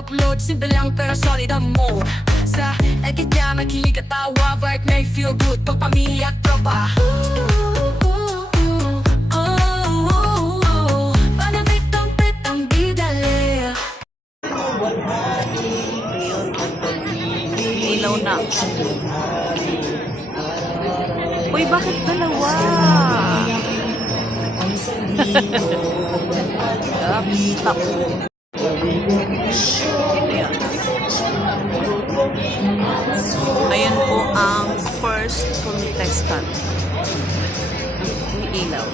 upload, simple lang pero solid ang mode. Sa edit niya makilig at tawa, vibe may feel good pag pamilya at tropa. Panabit ang pit ang bidali. Ilaw na. Uy, bakit dalawa? Stop. Ayan. Ayan po ang first contestant. Ang ilaw.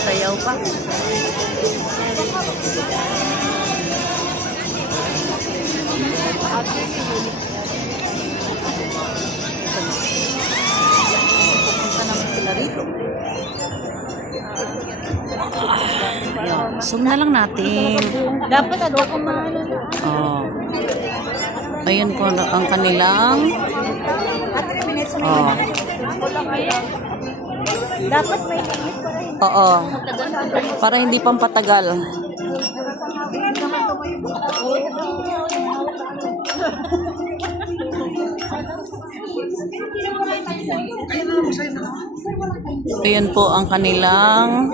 Sayaw pa. Pupunta naman sila rito. Ayan. Zoom na lang natin. Dapat ano kumain na. Oh. Ayun po ang kanilang oh. Dapat may limit para hindi Oo. Para hindi pampatagal. Ayun po ang kanilang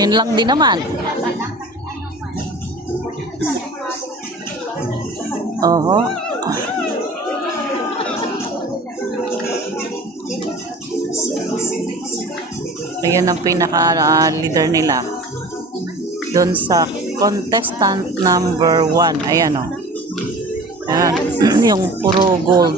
yun lang din naman. Oho. Ayan ang pinaka-leader nila. Doon sa contestant number 1. Ayan o. Ayan. Yung puro gold.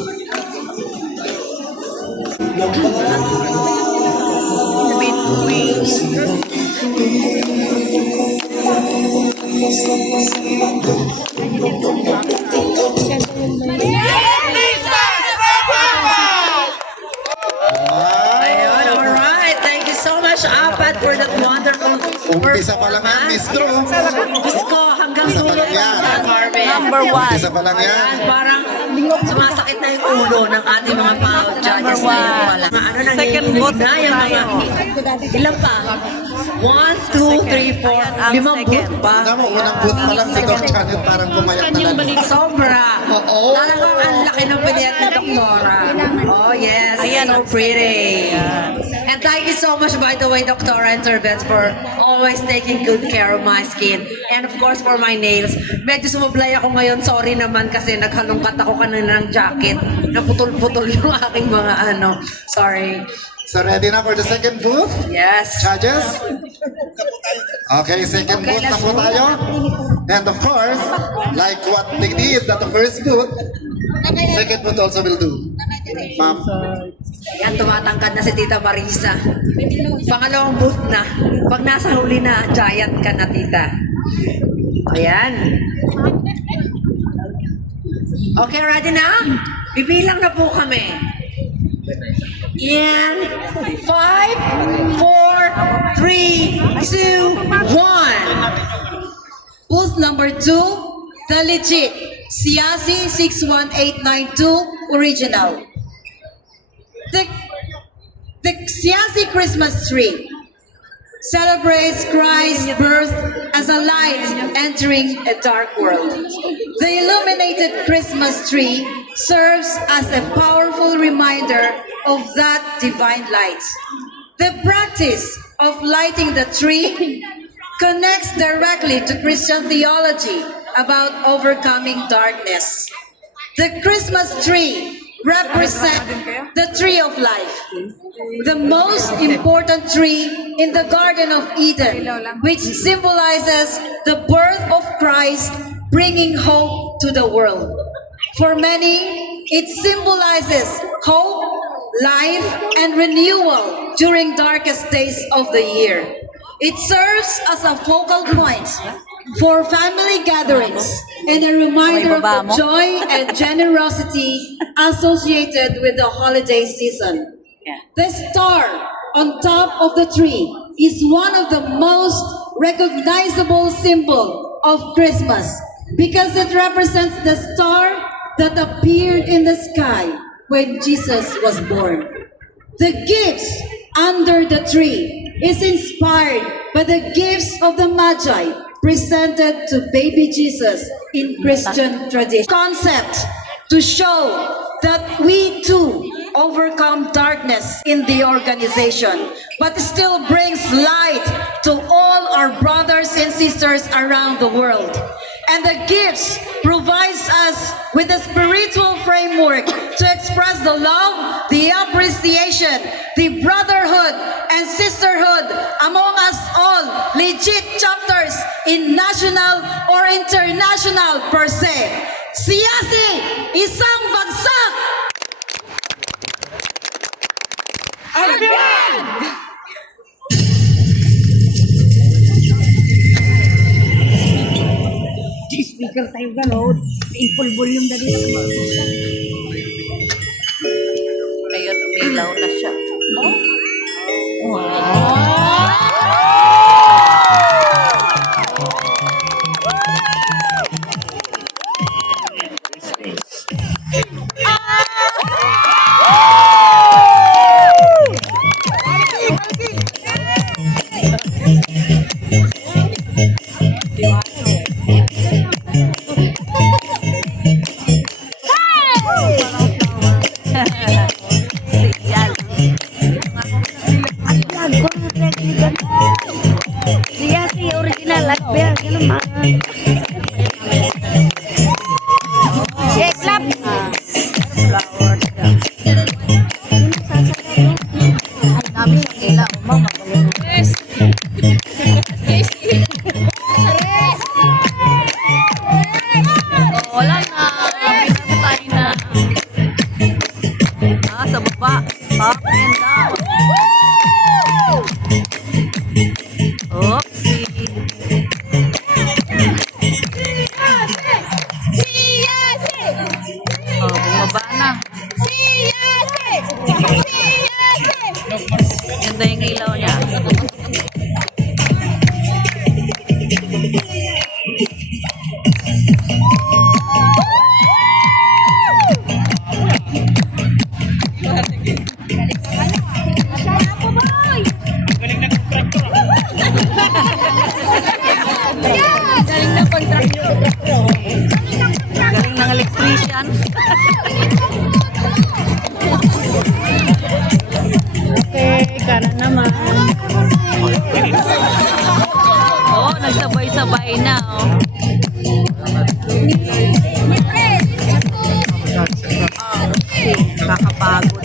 Ayun, alright. Thank you so much, Apat, for that wonderful Umpisa pa lang yan, Miss Drew. Diyos ko, hanggang Umpisa pa dulo lang yan. sa Marvin. Number 1. Umpisa pa lang yan. Ayan, parang sumasakit na yung ulo ng ating mga judges na yun pala. Ano nang Second vote na yung mga... Ilan pa? 1, 2, 3, 4, 5 booth pa. Tignan mo, unang booth pa lang si Doc Janet parang pumayak na lang. Sobra. Oo. Talagang ang laki ng piniyat ni Doktora. Oh, yes. Ayan, So pretty. And thank you so much, by the way, Doktora Intervets, for always taking good care of my skin. And of course, for my nails. Medyo sumublay ako ngayon. Sorry naman kasi naghalungkat ako kanina ng jacket. Naputol-putol yung aking mga ano. Sorry. So ready na for the second booth? Yes. Judges? Okay, second booth na po tayo. And of course, like what they did at the first booth, second booth also will do. Ma'am. Yan, tumatangkad na si Tita Marisa. Pangalawang booth na. Pag nasa huli na, giant ka na, Tita. Ayan. Okay, ready na? Bibilang na po kami. In 5, 4, 3, 2, 1. Booth number 2, The Legit, Siasi 61892, original. The Siasi Christmas tree celebrates Christ's birth as a light entering a dark world. The illuminated Christmas tree serves as a powerful reminder of that divine light. The practice of lighting the tree connects directly to Christian theology about overcoming darkness. The Christmas tree represents the tree of life, the most important tree in the Garden of Eden, which symbolizes the birth of Christ bringing hope to the world. For many, it symbolizes hope, life, and renewal during darkest days of the year. It serves as a focal point for family gatherings and a reminder of the joy and generosity associated with the holiday season. The star on top of the tree is one of the most recognizable symbol of Christmas because it represents the star that appeared in the sky when Jesus was born. The gifts under the tree is inspired by the gifts of the Magi presented to baby Jesus in Christian tradition. Concept to show that we too overcome darkness in the organization, but still brings light to all our brothers and sisters around the world. And the gifts provides us with a spiritual framework to express the love, the appreciation, the brotherhood and sisterhood among us all, legit chapters in national or international per se. Siyasi, isang bagsak! Speaker tayo gano'n. Full volume na dito. Ayun, umilaw na siya. Siya si original like bear. Ganun ma. Yeah, clap. Dami siyang ilaw. Wala na. Pinatay na. Sa baba. Up and down. Oopsie. Oh, bumaba na. Ganda yung ilaw niya. Galing ng electrician. Okay, kanan naman. Oh, nagsabay-sabay na, oh. Kakapagod.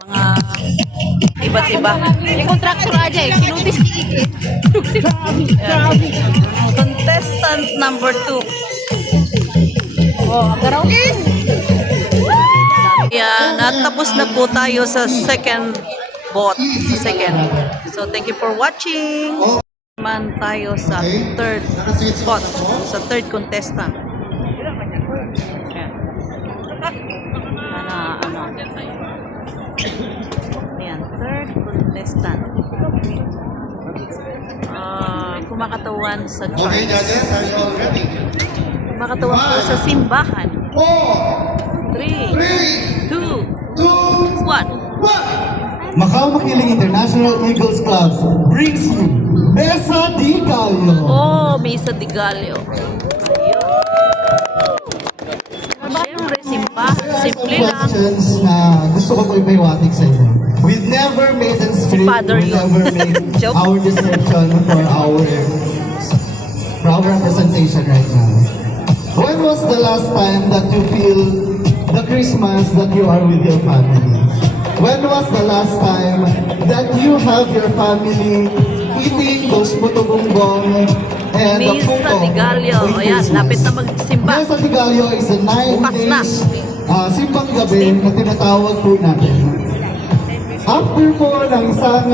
Mga iba't iba. Yung contractor aja eh. Kinutis Contestant number 2. Oh, agaraw. Yan, at tapos na po tayo sa second bot. Sa second. So, thank you for watching. Naman tayo sa third bot. Sa third contestant. Yan. Ayan, third contestant. Kumakatawan sa Okay, church. judges, are you all ready? Kumakatawan po sa simbahan. 4, 3, 2, 2, 1. Macau Makiling International Eagles Club brings you Mesa di Gallo. Oh, Mesa di Gallo. Ayun. Siyempre, simbahan. Simple lang. Questions na gusto ko ipahiwatig sa inyo. We've never made a script, Father we yun. never made Joke. our description for our representation right now. When was the last time that you feel the Christmas that you are with your family? When was the last time that you have your family eating those puto bumbong And the Misa photo Ligalio. with Ayan, Christmas. lapit na magsimba. Mesa Ligalio is a 9 Bukas na. days simbang gabi na tinatawag po natin. After po ng isang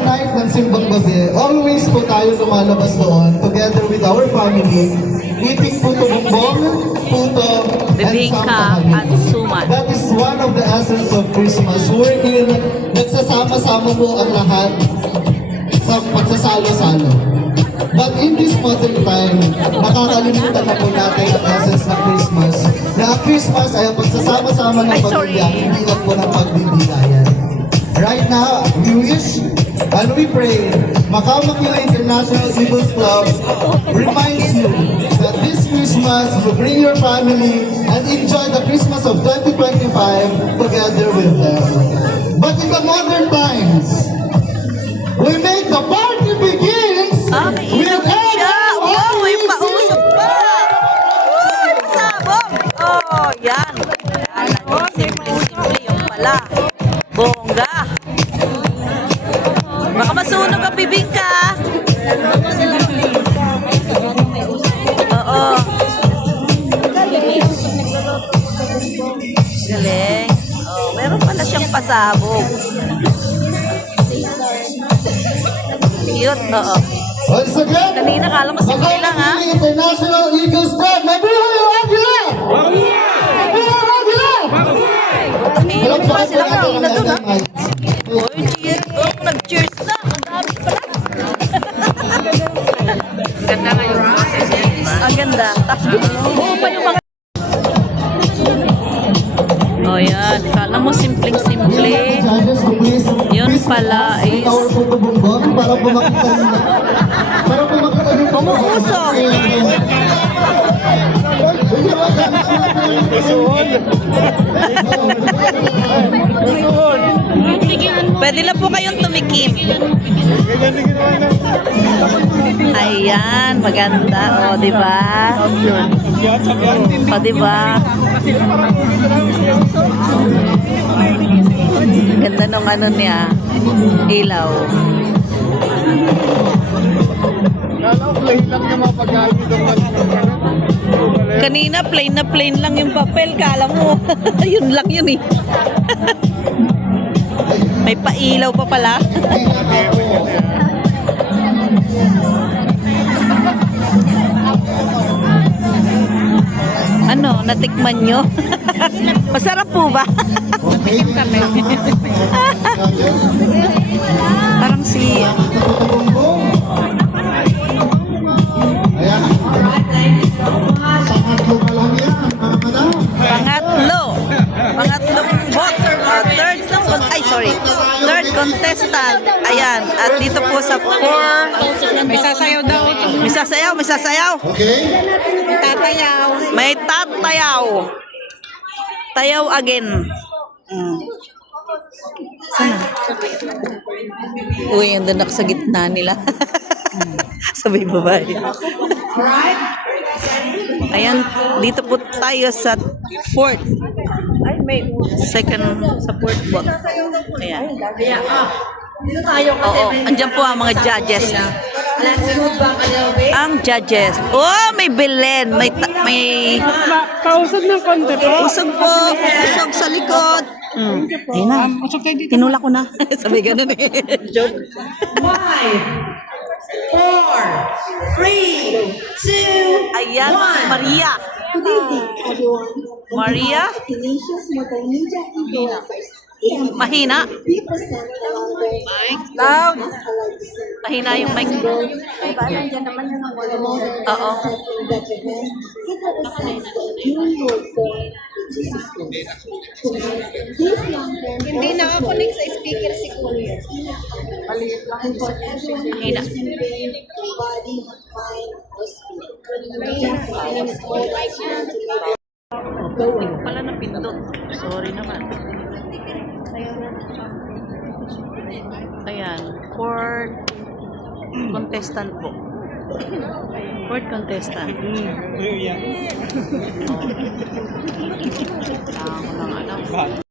night ng simbang gabi, always po tayo lumalabas doon together with our family, eating puto bumbong, puto, and Bibingka samtahanin. at suman. That is one of the essence of Christmas, wherein nagsasama-sama po ang lahat sa pagsasalo-salo. But in this modern time, nakakalimutan na po natin ang essence ng Christmas. Na ang Christmas ay ang pagsasama-sama ng Ay, sorry. pamilya, hindi lang po ng pagbibigayan. Right now, we wish and we pray Macau Maquila International Eagles Club reminds you that this Christmas you bring your family and enjoy the Christmas of 2025 together with them. But in the modern times, we make the party begins Ah, may with ilaw din siya. Wow, may everyone pausap pa. Uy, pasabog. Oh, yan. Yan, simple-simple yung pala. Bongga. Baka masunog ang bibingka. Oo. Galing. Oh, meron pala siyang pasabog. Cute, oo. Once again, Kanina kala mo simple Macau lang, ha? Maquila International Eagles Club, Mabuhay ang Agila! Mabuhay ang Agila! Tahimik pa sila kanina dun, ha? Uy, cheers. Oh, nag-cheers na. Ang dami pala. Ganda nga yung ang ganda. Tapos buo pa yung mga... Oh, yan. Kala mo simpleng-simple. Yun pala is... Para po makita nyo. Para po makita nyo. Umuusok. Pwede lang po kayong tumikim. Ayan, maganda. O, di ba? O, di ba? Ganda nung ano niya. Ilaw. Kanina plain na plain lang yung papel. Kala mo, yun lang yun eh. May pailaw pa pala. Ano, natikman nyo? Masarap po ba? Natikim kami. Parang si... Pangatlo. Pangatlong bot. Third contestant. Ayan. At dito po sa 4. May sasayaw daw. May sasayaw, may sasayaw. Okay? Tatayaw. May tatayaw. Tayaw again. Sana? Uy, andun ako sa gitna nila. Sabay babae. Ayan, dito po tayo sa 4th. Ay, may second sa 4th bot. Ayan. Dito tayo kasi Oo, andyan po ang mga judges. Let's move back a little bit. Ang judges. Oh, may Belen. May Pausad ng konti po. usog po. Usog sa likod. Ayun na. Tinula ko na. Sabi ganun eh. Joke. 5, 4, 3, 2, Ayan, si Maria. Maria? Mahina? Loud. Mahina yung mic. Oo. Hindi nakakonect sa speaker si Kuya. Mahina. Hindi ko pala napindot. Sorry naman. Ayan. 4th contestant po. 4th contestant. Oh. Ako lang alam.